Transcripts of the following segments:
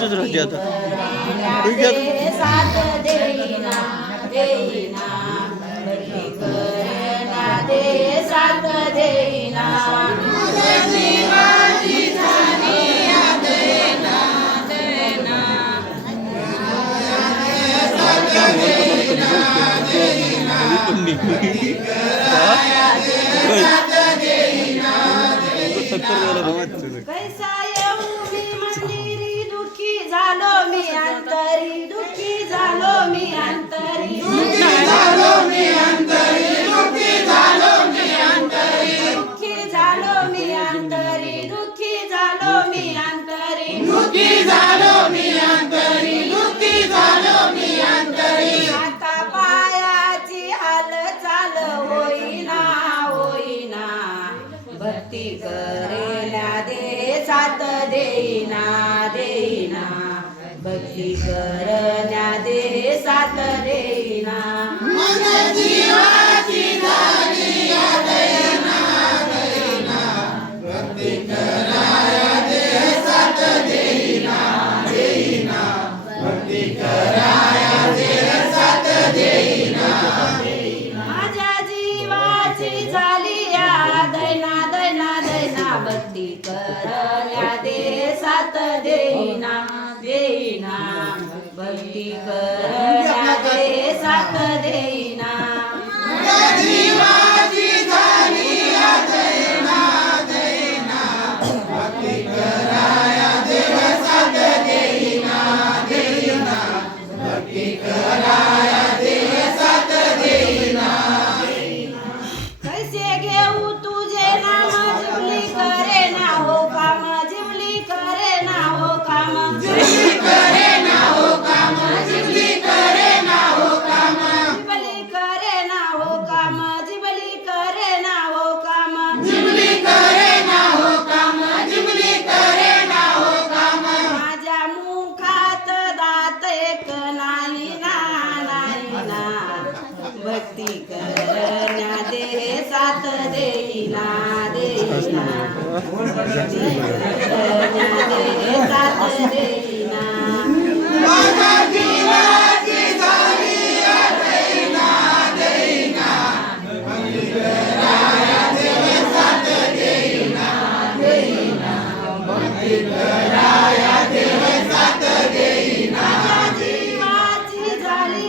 इथंच राहते आता साथ देईना देईना भक्ती करण्या दे साथ देईना जीवाची झाली देना देना कैसा येऊ मी मंदिरी दुःखी झालो मी अंतरी दुःखी झालो मी अंतरी दुःखी झालो मी अंतरी दुःखी झालो मी अंतरी दुःखी झालो मी अंतरी दुःखी झालो मी अंतरी दुःखी झालो मी अंतरी दुःखी झालो मी अंतरी आता पायाची हालचाल होईना होईना भक्ती करेल्या दे साथ देईना देईना भक्ती करण्या दे साथ देईना मन जीवाची झाली देना देना भक्ती करण्या दे साथ देईना देईना भक्ती करण्या दे साथ देईना माझ्या जीवाची झाली दैना दैना दैना भक्ती करण्या दे साथ देईना देईना भक्ती करण्या दे साथ देईना जीवाची झाली दैना दैना भक्ती करण्या दे साथ देईना देईना भक्ती करण्या दे साथ देईना कैसे घेऊ तुझे नाम जिवली करे ना हो काम जिवली करे ना हो काम जिवली करे ना हो काम जिवली करे ना हो काम जिवली करे ना हो काम जिवली करे ना हो काम जिवली करे ना हो काम जिवली करे ना हो काम माझ्या मुखात दात एक नाही ना नाही ना भक्ती करण्या दे साथ देईना देईना भक्ती करण्या दे साथ देईना माझ्या जीवाची झाली देईना देईना भक्ती करण्या दे साथ देईना देईना भक्ती करण्या दे साथ देईना माझ्या जीवाची झाली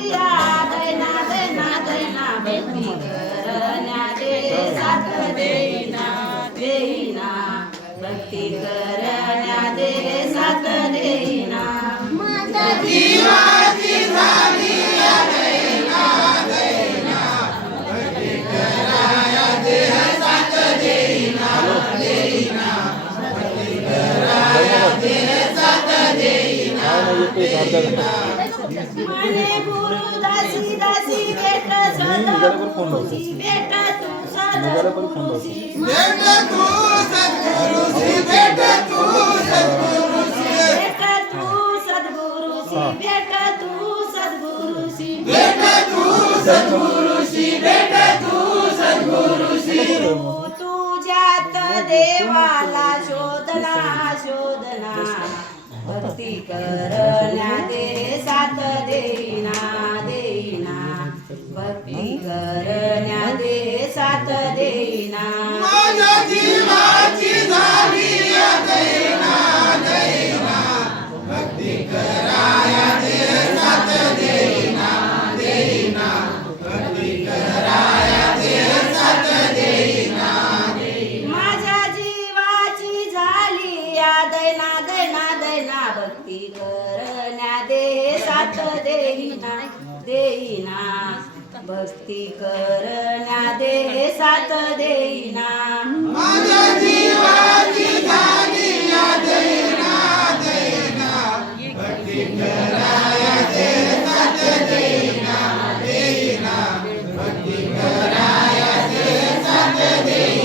दैना दैना दैना भक्ती करण्या दे साथ देईना देईना भक्ती करण्या दे साथ देईना माझ्या जीवाची झाली दैना दैना भक्ती करण्या दे साथ देईना देईना भक्ती करण्या दे साथ देईना मने गुरु दासी दासी भेट सद्गुरुसी भेट तू सद्गुरुसी भेट तू सद्गुरुसी भेट तू सद्गुरुसी भेट तू सद्गुरुसी भेट तू सद्गुरुसी भेट तू सद्गुरुसी भेट तू सद्गुरुसी तुझ्यात देवाला शोधना शोधना भक्ती करण्या दे साथ देईना देईना भक्ती करण्या दे साथ देईना माझ्या जीवाची झाली देईना देईना भक्ती करण्या दे साथ देईना देईना भक्ती करण्या दे साथ देईना माझ्या जीवाची झाली दैना दैना दैना भक्ती करण्या दे साथ देईना देईना भक्ती करण्या दे साथ देईना माझ्या जीवाची